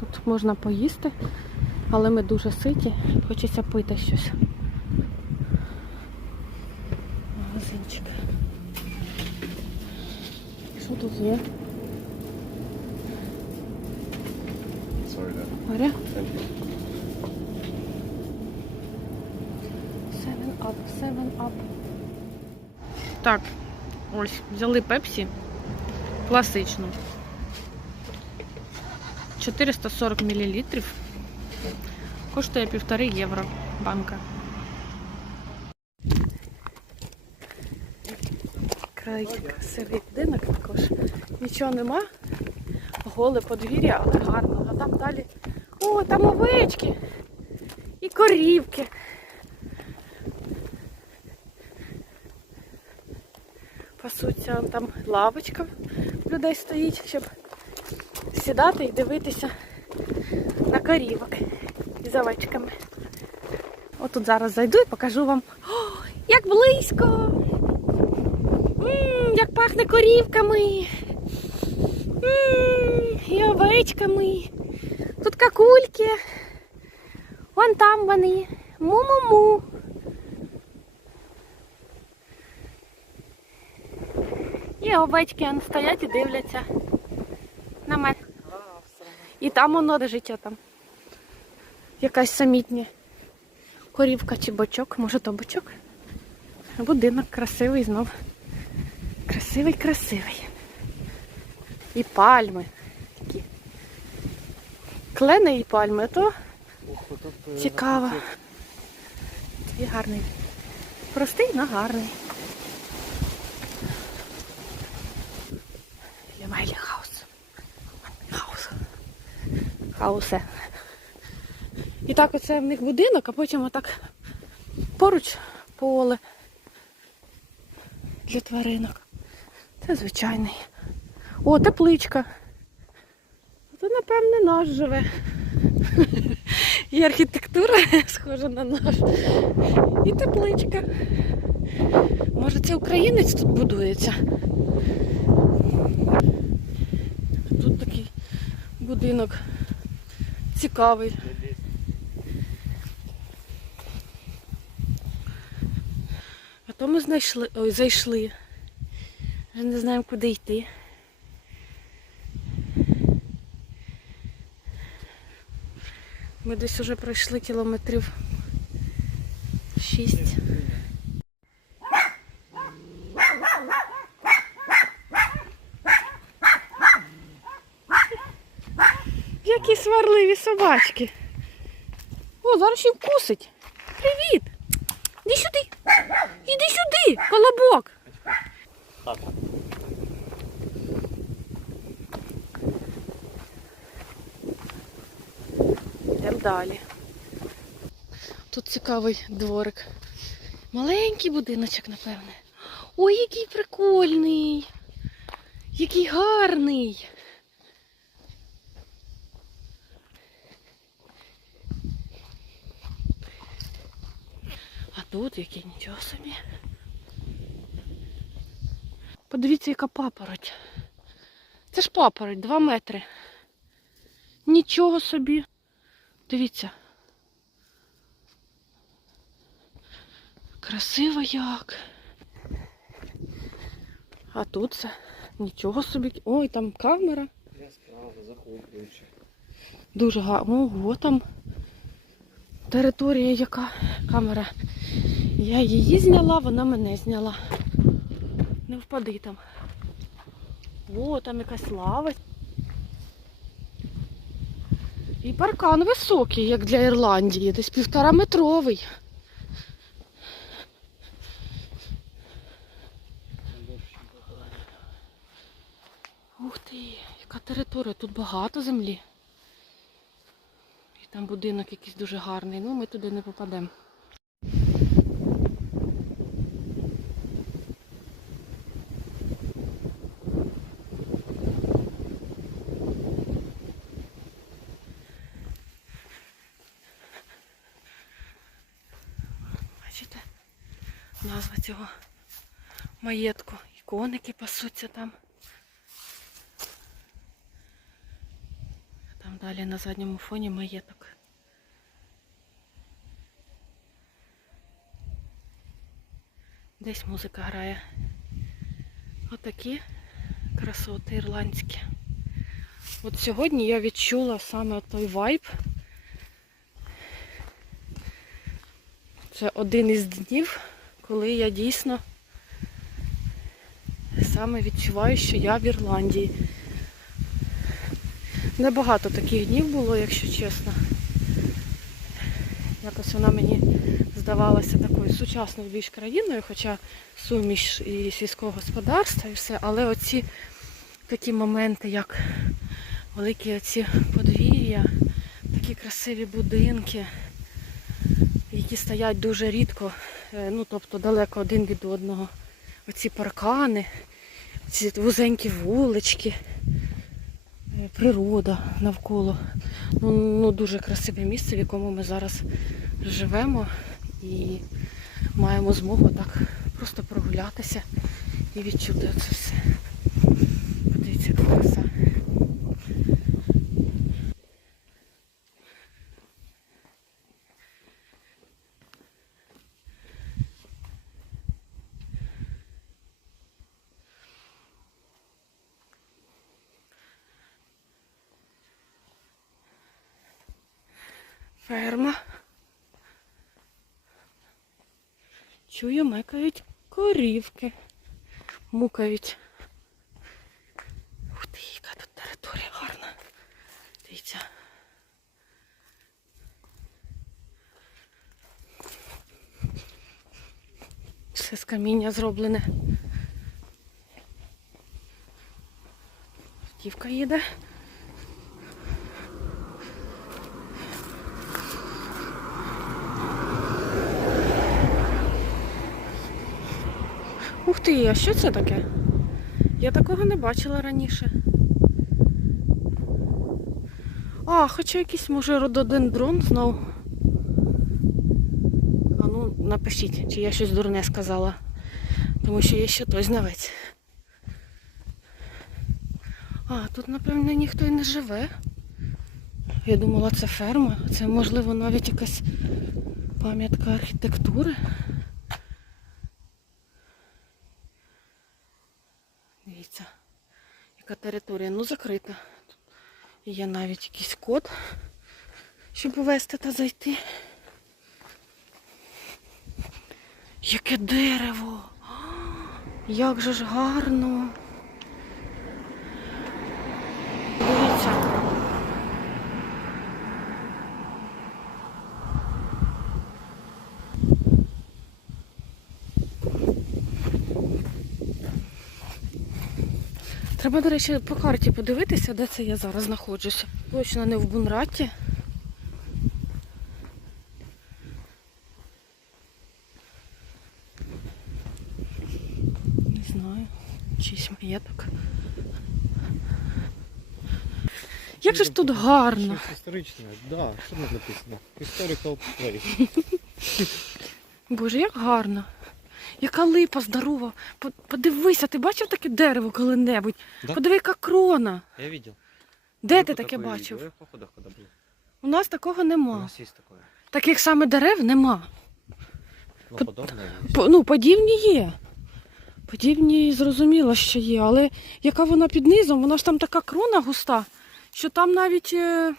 Тут можна поїсти, але ми дуже ситі. Хочеться пити щось. Магазинчик. Що тут є? Горя? Thank you. Seven up. Так, ось, взяли пепсі класичну. 440 мл. Коштує півтори євро банка. Край красивий будинок також. Нічого нема. Голе подвір'я, але гарно. А там далі. О, там овечки і корівки. Пасуться там лавочка людей стоїть, щоб сідати і дивитися на корівок із овечками. Отут зараз зайду і покажу вам. О, як близько! М, як пахне корівками. М, і овечками. Тут какульки. Вон там вони. Му-му-му. І овечки стоять і дивляться. І там воно де життя там. Якась самітня корівка чи бочок, може то бочок. Будинок красивий знов. Красивий, красивий. І пальми такі. Клени і пальми, то цікаво. І гарний. Простий, але гарний. Хаусе. І так оце в них будинок, а потім отак поруч поле для тваринок. Це звичайний. О, тепличка. Це, напевне, наш живе. І архітектура схожа на наш. І тепличка. Може це українець тут будується? Тут такий будинок цікавий. А то ми знайшли, ой, зайшли. Вже не знаємо, куди йти. Ми десь уже пройшли кілометрів шість. Які сварливі собачки. О, зараз ще вкусить. Привіт! Іди сюди! Іди сюди, колобок! Йдемо далі. Тут цікавий дворик. Маленький будиночок, напевне. Ой, який прикольний! Який гарний! А тут який нічого собі. Подивіться, яка папороть. Це ж папороть, 2 метри. Нічого собі. Дивіться. Красиво як. А тут це нічого собі. Ой, там камера. Яскраво, захоплююче. Дуже гарно. Ого, там територія яка камера. Я її зняла, вона мене зняла. Не впади там. О, там якась лава. І паркан високий, як для Ірландії, десь півтора метровий. Ух ти, яка територія, тут багато землі. І там будинок якийсь дуже гарний, ну ми туди не попадемо. Маєтку. І коники пасуться там. Там Далі на задньому фоні маєток. Десь музика грає. Отакі красоти ірландські. От сьогодні я відчула саме той вайб. Це один із днів, коли я дійсно саме відчуваю, що я в Ірландії. Небагато таких днів було, якщо чесно. Якось вона мені здавалася такою сучасною більш країною, хоча суміш і сільського господарства і все, але оці такі моменти, як великі оці подвір'я, такі красиві будинки, які стоять дуже рідко, е, ну тобто далеко один від одного. Оці паркани, ці вузенькі вулички, е, природа навколо. Ну, ну дуже красиве місце, в якому ми зараз живемо і маємо змогу так просто прогулятися і відчути це все. Подивіться, краса. Ферма. Чую, мекають корівки. Мукають. Ух ти, яка тут територія гарна. Дивіться. Все з каміння зроблене. Автівка їде. Ух ти, а що це таке? Я такого не бачила раніше. А, хоча якийсь може рододендрон знов. А ну, напишіть, чи я щось дурне сказала. Тому що є ще той знавець. А, тут, напевно, ніхто і не живе. Я думала, це ферма. Це, можливо, навіть якась пам'ятка архітектури. Дивіться, яка територія. Ну, закрита. Є навіть якийсь код, щоб увести та зайти. Яке дерево! Як же ж гарно! Дивіться. Треба, до речі, по карті подивитися, де це я зараз знаходжуся. Точно не в Бунраті. Не знаю. Чийсь маєток. Як же ж тут гарно. Щось історичне, да, що тут написано? Historical place. Боже, як гарно. Яка липа здорова. Подивися, ти бачив таке дерево коли-небудь? Да. Подиви, яка крона. Я видел. Де ти таке бачив? Я в походах когда был. У нас такого нема. У нас есть такое. Таких саме дерев нема. Ну, Под- подобное. По- Ну, подібні є. Подібні зрозуміло, що є, але яка вона під низом, вона ж там така крона густа, що там навіть е...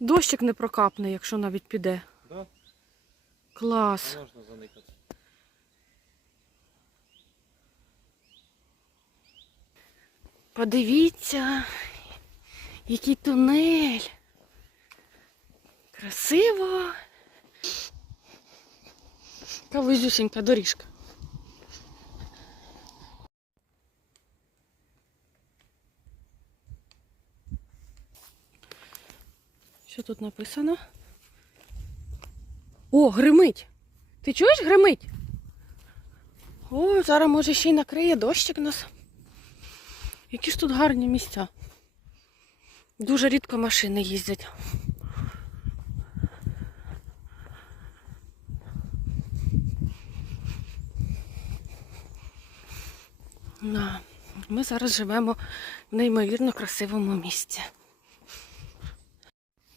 дощик не прокапне, якщо навіть піде. Да, Клас. можно заныкаться. Подивіться, який тунель. Красиво. Яка визюсенька доріжка. Що тут написано? О, гримить. Ти чуєш гримить? О, зараз може ще й накриє дощик нас. Які ж тут гарні місця. Дуже рідко машини їздять. Ми зараз живемо в неймовірно красивому місці.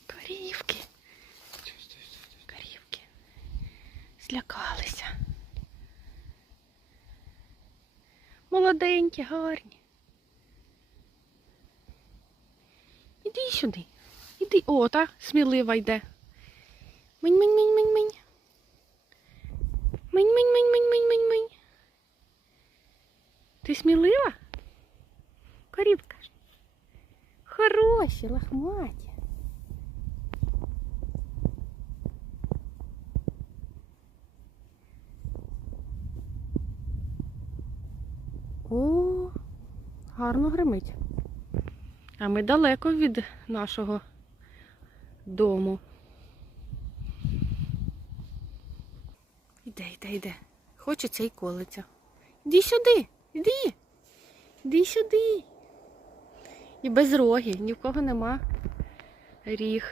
Корівки. Корівки. Злякалися. Молоденькі, гарні. Іди сюди. Іди. О, та смілива йде. Минь, минь, минь, минь, минь. Минь, минь, минь, минь, минь, минь, минь. Ти смілива? Корівка. Хороші, лахматі. О, гарно гримить. А ми далеко від нашого дому. Іде, йде, йде. Хочеться і колиться. Іди сюди, іди. Іди сюди. І без рогів, ні в кого нема ріг.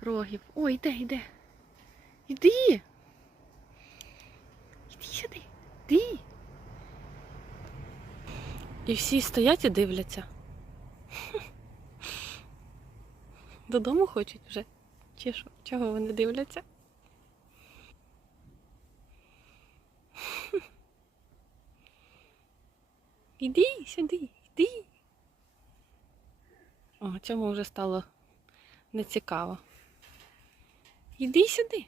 Рогів. Ой, йде, йде. Іди. Іди сюди. Іди. І всі стоять і дивляться. Додому хочуть вже. Чи що? Чого вони дивляться? Іди сюди, іди. О, цьому вже стало нецікаво. Іди сюди.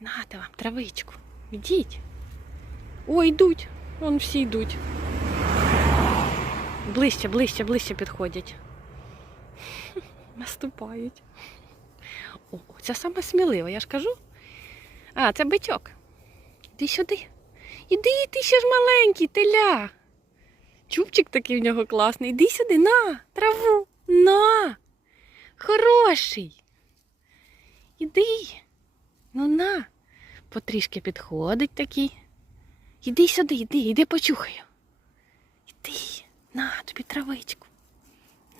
Нате вам травичку. Йдіть. Ой, йдуть. Вон всі йдуть. Ближче, ближче, ближче підходять. Наступають. О, це саме смілива, я ж кажу. А, це бичок. Іди сюди. Іди, ти ще ж маленький, теля. Чубчик такий в нього класний. Іди сюди, на, траву, на. Хороший. Іди. Ну на. Потрішки підходить такий. Іди сюди, іди, іди почухаю. Тобі травичку.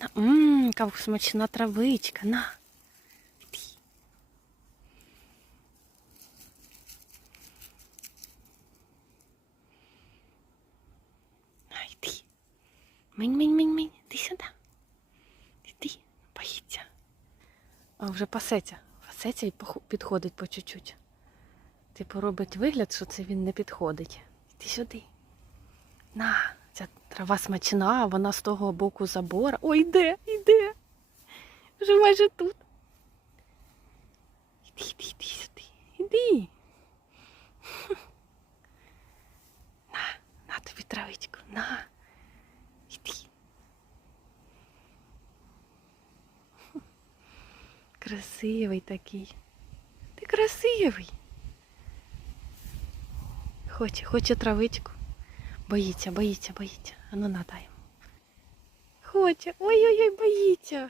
На, ммм, яка смачна травичка, на. Минь, минь, минь, минь, іди сюди. Іди, боїться. А вже пасеться. Пасеться і підходить по чуть-чуть. Типу робить вигляд, що це він не підходить. Іди сюди. На, ця трава смачна, вона з того боку забора. Ой, йде, йде. Вже майже тут. Іди, іди, іди сюди. Іди. На, на тобі травичку, на. Іди. Красивий такий. Ти красивий. Хоче, хоче травичку. Боїться, боїться, боїться. Ану надай. Хоче. Ой-ой-ой, боїться.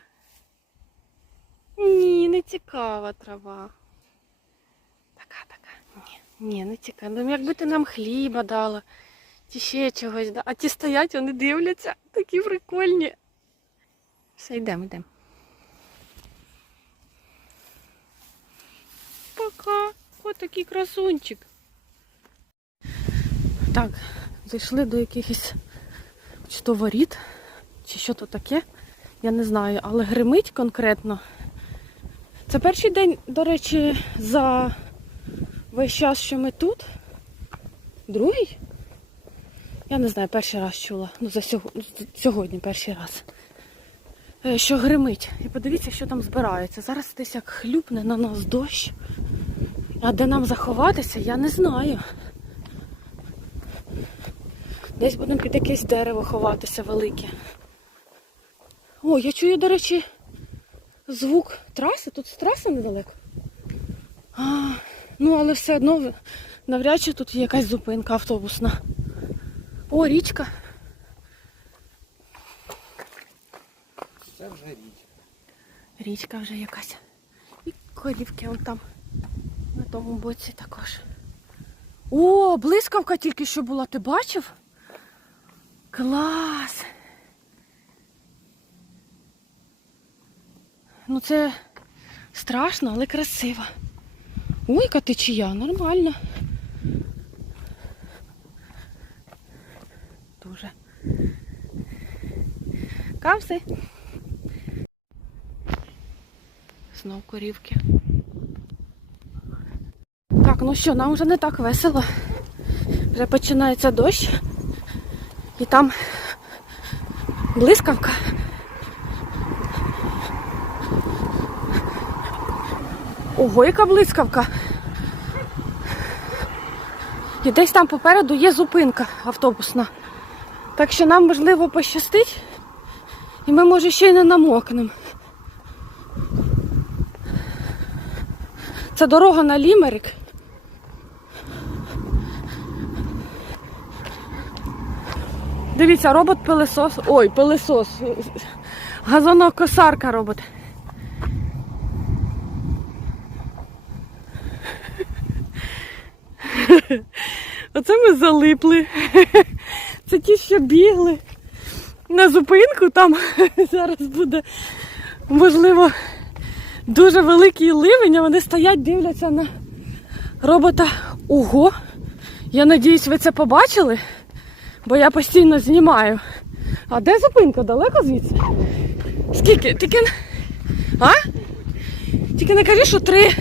Ні, не цікава трава. Така, така. Ні, ні, не цікава. Ну, якби ти нам хліба дала, чи ще чогось. А ті стоять, вони дивляться, такі прикольні. Все, йдемо, йдемо. Пока. Ось такий красунчик. Так, зайшли до якихось чи то воріт, чи що то таке. Я не знаю, але гримить конкретно. Це перший день, до речі, за весь час, що ми тут. Другий? Я не знаю, перший раз чула. Ну, за сьогодні, сьогодні перший раз. Е, Що гримить. І подивіться, що там збирається. Зараз десь як хлюпне на нас дощ. А де нам заховатися, я не знаю. Десь будемо під якесь дерево ховатися велике. О, я чую, до речі, звук траси. Тут з траси недалеко. А, ну, але все одно навряд чи тут є якась зупинка автобусна. О, річка. Це вже річ. Річка вже якась. І корівки вон там. На тому боці також. О, блискавка тільки що була, ти бачив? Клас! Ну це страшно, але красиво. Ой, яка течія, нормально. Дуже. Кавси. Знов корівки. Так, ну що, нам вже не так весело. Вже починається дощ. І там блискавка. Ого, яка блискавка. І десь там попереду є зупинка автобусна. Так що нам можливо пощастить, і ми, може, ще й не намокнемо. Це дорога на Лімерик. Дивіться, робот пилесос. Ой, пилесос. Газонокосарка робот. Оце ми залипли. Це ті, що бігли на зупинку. Там зараз буде, можливо, дуже великий ливень, а вони стоять, дивляться на робота. Ого! Я надіюсь, ви це побачили, бо я постійно знімаю. А де зупинка? Далеко звідси? Скільки? Тільки. А? Тільки не кажи, що три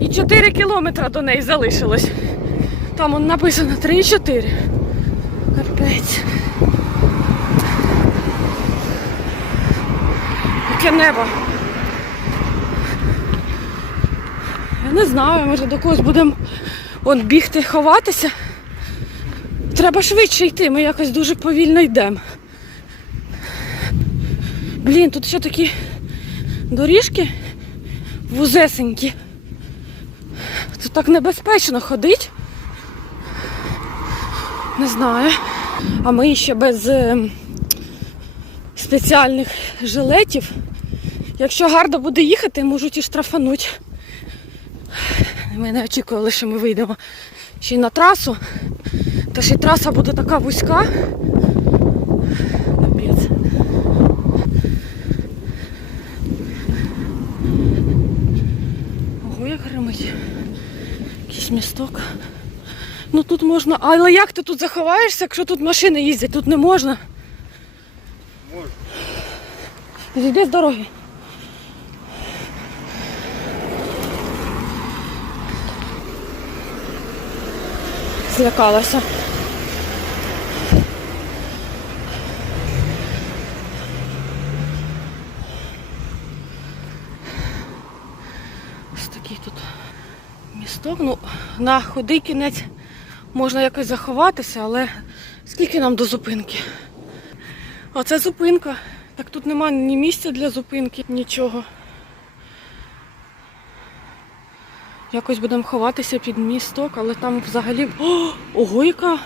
і 4 кілометри до неї залишилось. Там он написано 3 і 4. Капець. Яке небо. Я не знаю, може до когось будемо бігти, ховатися. Треба швидше йти, ми якось дуже повільно йдемо. Блін, тут ще такі доріжки вузесенькі. Тут так небезпечно ходить. Не знаю. А ми ще без е, спеціальних жилетів. Якщо гарно буде їхати, можуть і штрафануть. Ми не очікували, що ми вийдемо ще й на трасу. Та ще й траса буде така вузька. Капець. Ого, як гримить. Якийсь місток. Ну тут можна. Але як ти тут заховаєшся, якщо тут машини їздять? Тут не можна. Можна. Зійди з дороги. Злякалася. Ось такий тут місток. Ну, на худий кінець можна якось заховатися, але скільки нам до зупинки? Оце зупинка. Так тут немає ні місця для зупинки, нічого. Якось будемо ховатися під місток, але там взагалі. О, ого, яка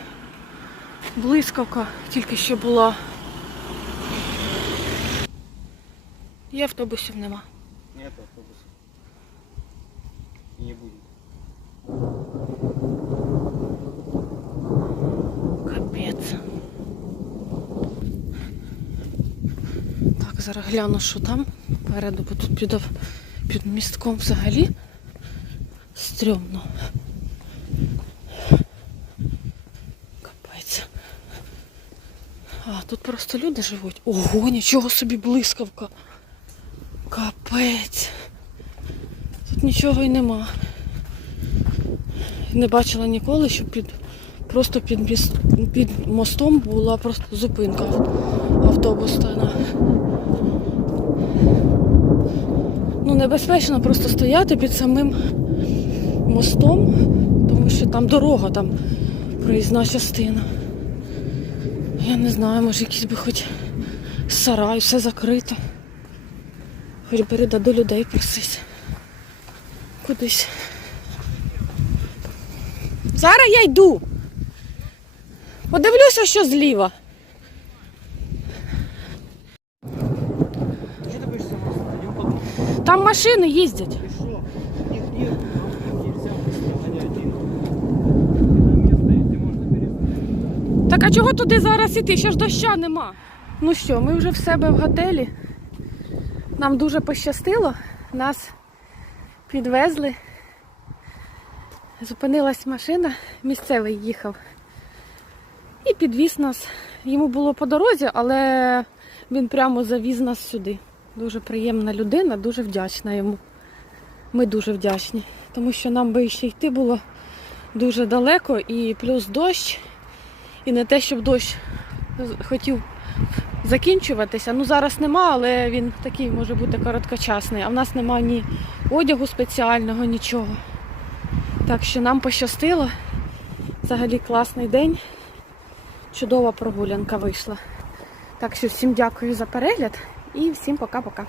блискавка тільки що була. І автобусів нема. Нет автобуса. И не будет. Капець. Так, зараз гляну, що там попереду, бо тут під, під містком взагалі стрьомно. Капець. А, тут просто люди живуть. Ого, нічого собі блискавка. Капець. Тут нічого й нема. Не бачила ніколи, щоб під просто під, міс- під мостом була просто зупинка автобусна. Ну, небезпечно просто стояти під самим мостом, тому що там дорога, там проїзна частина. Я не знаю, може якийсь би хоч сарай, все закрито. Хоч переда до людей просить. Кудись. Зараз я йду. Подивлюся, що зліва. Там машини їздять. А чого туди зараз іти? Ще ж доща нема. Ну що, ми вже в себе в готелі. Нам дуже пощастило. Нас підвезли. Зупинилась машина, місцевий їхав. І підвіз нас. Йому було по дорозі, але він прямо завіз нас сюди. Дуже приємна людина, дуже вдячна йому. Ми дуже вдячні. тому що нам би ще йти було дуже далеко і плюс дощ. І не те, щоб дощ хотів закінчуватися. Ну зараз нема, але він такий може бути короткочасний. А в нас нема ні одягу спеціального, нічого. Так що нам пощастило. Взагалі класний день. Чудова прогулянка вийшла. Так що всім дякую за перегляд і всім пока-пока.